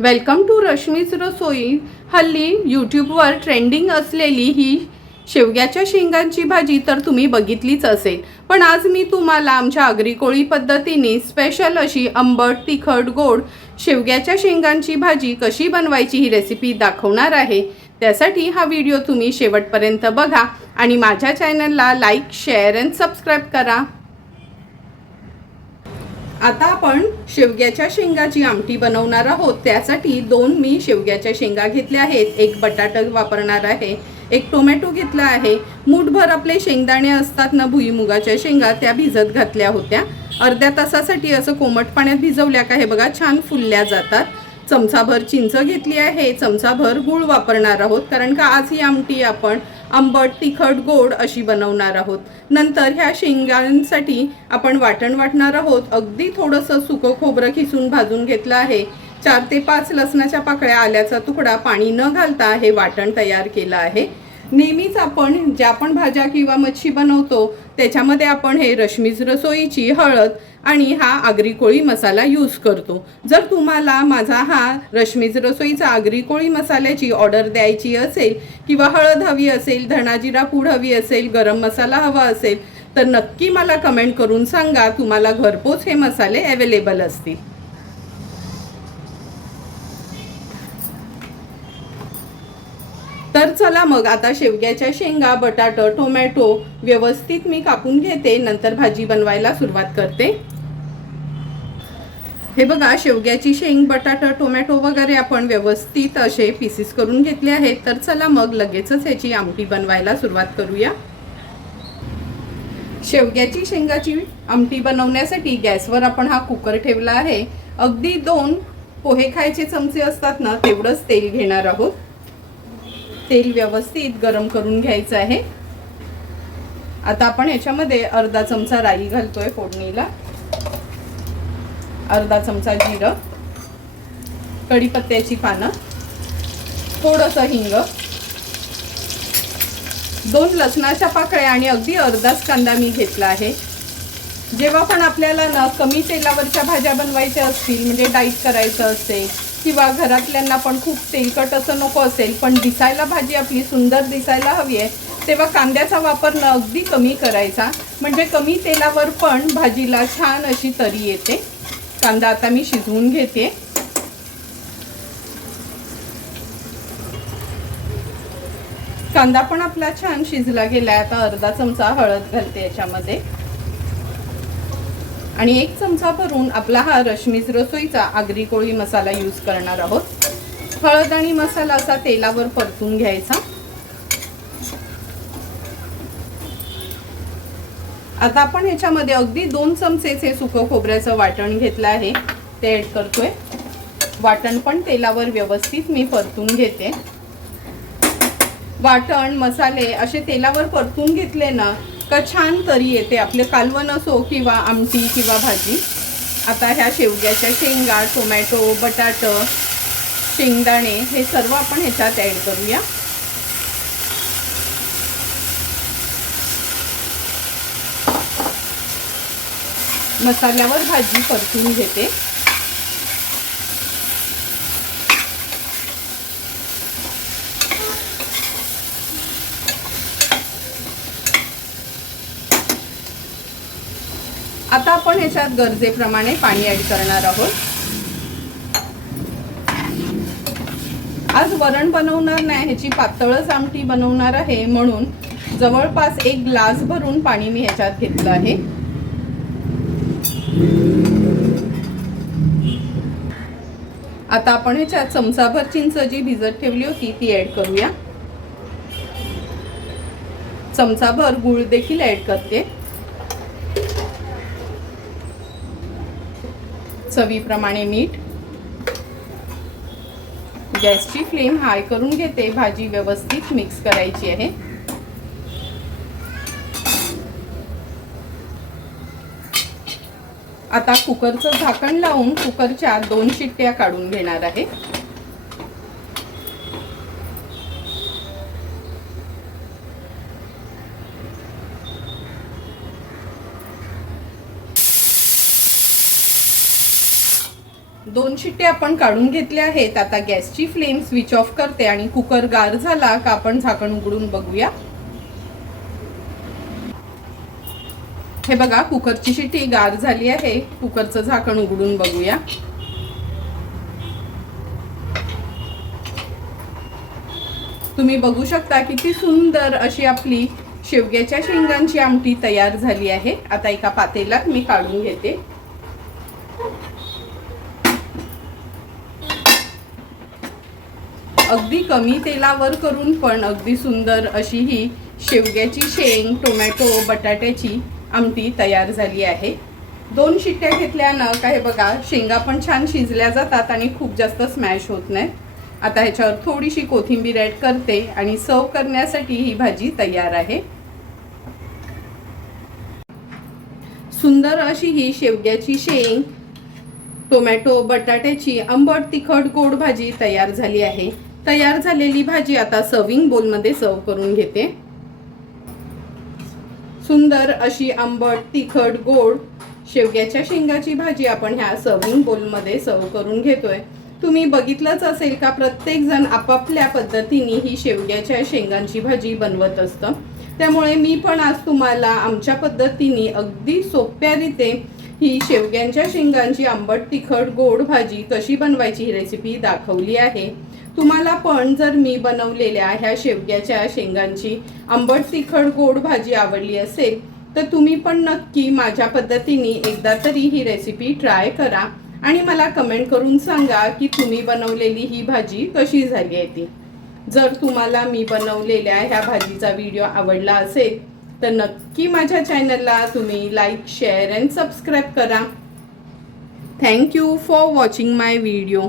Welcome to रश्मीच रसोई। हल्ली यूट्यूबवर trending असलेली ही शेवग्याच्या शेंगांची भाजी तर तुम्ही बघितलीच असेल, पण आज मी तुम्हाला आमच्या आगरी कोळी पद्धतीने स्पेशल अशी आंबट तिखट गोड शेवग्याच्या शेंगांची भाजी कशी बनवायची ही रेसिपी दाखवणार आहे। त्यासाठी हा व्हिडिओ तुम्ही शेवटपर्यंत बघा आणि माझ्या चॅनलला लाईक शेअर अँड सबस्क्राईब करा। आता आपण शेवग्याच्या शेंगाची आमटी बनवणार आहोत। त्यासाठी मी शेवग्याच्या शेंगा घेतल्या आहेत, एक बटाटा वापरणार आहे, एक टोमॅटो घेतला आहे, मूठभर आपले शेंगदाणे असतात ना भुईमुगाच्या शेंगा त्या भिजत घातल्या होत्या। अर्ध्या तासासाठी असं कोमट पाण्यात भिजवल्या का हे बघा छान फुलल्या जातात। चमचाभर चिंच घेतली आहे, चमचाभर गूळ वापरणार आहोत, कारण का आज ही आमटी आपण आंबट तिखट गोड अशी बनवणार आहोत। नंतर ह्या शेंगांसाठी आपण वाटण वाटणार आहोत। अगदी थोडंसं सुकं खोबरं खिसून भाजून घेतलं आहे। 4 ते 5 लसणाच्या पाकळ्या, आल्याचा तुकडा, पाणी न घालता हे वाटण तयार केलं आहे। नेहमीच आपण ज्या पण भाज्या किंवा मच्छी बनवतो त्याच्यामध्ये आपण हे रश्मीच रसोईची हळद आणि हा आगरी कोळी मसाला यूज करतो। जर तुम्हाला माझा हा रश्मीच रसोईचा आगरी कोळी मसाल्याची ऑर्डर द्यायची असेल किंवा हळद हवी असेल, धणा जिरा पूड हवी असेल, गरम मसाला हवा असेल तर नक्की मला कमेंट करून सांगा, तुम्हाला घरपोच हे मसाले अवेलेबल असतील। तर चला मग आता शेवग्याच्या शेंगा, बटाटा, टोमॅटो व्यवस्थित मी कापून घेते, नंतर भाजी बनवायला सुरुवात करते। हे बघा शेवग्याची शेंग, बटाटा, टोमॅटो वगैरे आपण व्यवस्थित असे पीसेस करून घेतले आहेत। तर चला मग लगेचच याची आमटी बनवायला सुरुवात करूया। शेवग्याची शेंगाची आमटी बनवण्यासाठी गॅसवर आपण हा कुकर ठेवला आहे। अगदी 2 पोहे खायचे चमचे असतात ना तेवढंच तेल घेणार आहोत। तेल व्यवस्थित गरम करून घ्यायचं आहे। आता आपण याच्यामध्ये अर्धा चमचा राई घालतोय फोडणीला, अर्धा चमचा जिरं, कढीपत्त्याची पानं, थोडंसं हिंग, 2 लसणाच्या पाकळ्या आणि अगदी अर्धाच कांदा मी घेतला आहे। जेव्हा पण आपल्याला ना कमी तेलावरच्या भाज्या बनवायच्या असतील, म्हणजे डाईट करायचं असेल किंवा घरातल्यांना पण खूप तेलकट असं नको असेल पण दिसायला भाजी आपली सुंदर दिसायला हवी आहे, तेव्हा कांद्याचा वापर न अगदी कमी करायचा, म्हणजे कमी तेलावर पण भाजीला छान अशी तरी येते। कांदा आता मी शिजवून घेते। कांदा पण आपला छान शिजला गेलाय। आता अर्धा चमचा हळद घालते याच्यामध्ये आणि 1 चमचा भरून आपला हा रश्मीच रसोईचा आगरी कोळी मसाला यूज करणार आहोत। हळद आणि मसाला असा तेलावर परतून घ्यायचा। आता आपण याच्यामध्ये अगदी 2 चमचेचे सुकं खोबऱ्याचं वाटण घेतलं आहे, ते ऍड करतोय। वाटण पण तेलावर व्यवस्थित मी परतून घेते। वाटण मसाले असे तेलावर परतून घेतले ना का छान तरी येते, आपले कालवण असो किंवा आमटी किंवा भाजी। आता ह्या शेवग्याच्या शेंगा, टोमॅटो, बटाटा, शेंगदाणे हे सर्व आपण ह्याच्यात ऍड करूया। मसाल्यावर भाजी परतून घेते। आता आपण ह्याच्यात गरजेप्रमाणे पाणी ऍड करणार आहोत। आज वरण बनवणार नाही, ह्याची पातळच आमटी बनवणार आहे, म्हणून जवळपास 1 ग्लास भरून पाणी मी ह्याच्यात घेतलं आहे। आता आपण ह्याच्यात चमचाभर चिंच जी भिजत ठेवली होती ती ऍड करूया। चमचाभर गूळ देखील ऍड करते। चवीप्रमाणे मीठ। गॅसची फ्लेम हाय करून घेते, भाजी व्यवस्थित मिक्स करायची आहे। आता कुकरचं झाकण लावून कुकरच्या 2 शिट्ट्या काढून घेणार आहे। 2 शिट्ट्या आपण काढून घेतल्या आहेत. आता गॅसची फ्लेम स्विच ऑफ करते आणि कुकर गार झाला का आपण झाकण उघडून बघूया. हे बघा, कुकरची शिट्टी गार झाली आहे. कुकरचं झाकण उघडून बघूया. तुम्ही बघू शकता किती सुंदर अशी आपली शेवग्याच्या शेंगांची आमटी तयार झाली आहे. आता एका पातेल्यात मी काढून घेते. अगदी कमी तेलावर करून पण अगदी सुंदर अशी ही शेवग्याची शेंग, टोमॅटो, बटाट्याची आमटी तयार झाली आहे. 2 शिट्ट्या घेतल्यानं काय बघा, शेंगा पण छान शिजल्या जातात आणि खूप जास्त स्मॅश होत नाहीत. आता ह्याच्यावर थोडीशी कोथिंबीर ॲड करते आणि सर्व करण्यासाठी ही भाजी तयार आहे. सुंदर अशी ही शेवग्याची शेंग, टोमॅटो, बटाट्याची आंबट तिखट गोड भाजी तयार झाली आहे. तयार झालेली भाजी आता सर्विंग बोलमध्ये सर्व करून घेते. सुंदर अशी आंबट तिखट गोड शेवग्याच्या शेंगाची भाजी आपण ह्या सर्विंग बोलमध्ये सर्व करून घेतोय. तुम्ही बघितलंच असेल का प्रत्येक जण आपापल्या पद्धतीने ही शेवग्याच्या शेंगांची भाजी बनवत असतं. त्यामुळे मी पण आज तुम्हाला आमच्या पद्धतीने अगदी सोप्या रीते ही शेवग्यांच्या शेंगांची आंबट तिखट गोड भाजी कशी बनवायची ही रेसिपी दाखवली आहे. तुम्हाला पण जर मी बनवलेल्या ह्या शेवग्याच्या शेंगांची आंबट तिखट गोड भाजी आवडली असेल तर तुम्ही पण नक्की माझ्या पद्धतीने एकदा तरी ही रेसिपी ट्राय करा आणि मला कमेंट करून सांगा की तुम्ही बनवलेली ही भाजी कशी झाली आहे ती. जर तुम्हाला मी बनवलेल्या ह्या भाजीचा व्हिडिओ आवडला असेल तर नक्की माझ्या चॅनलला तुम्ही लाईक, शेअर अँड सबस्क्राईब करा. Thank you for watching my video.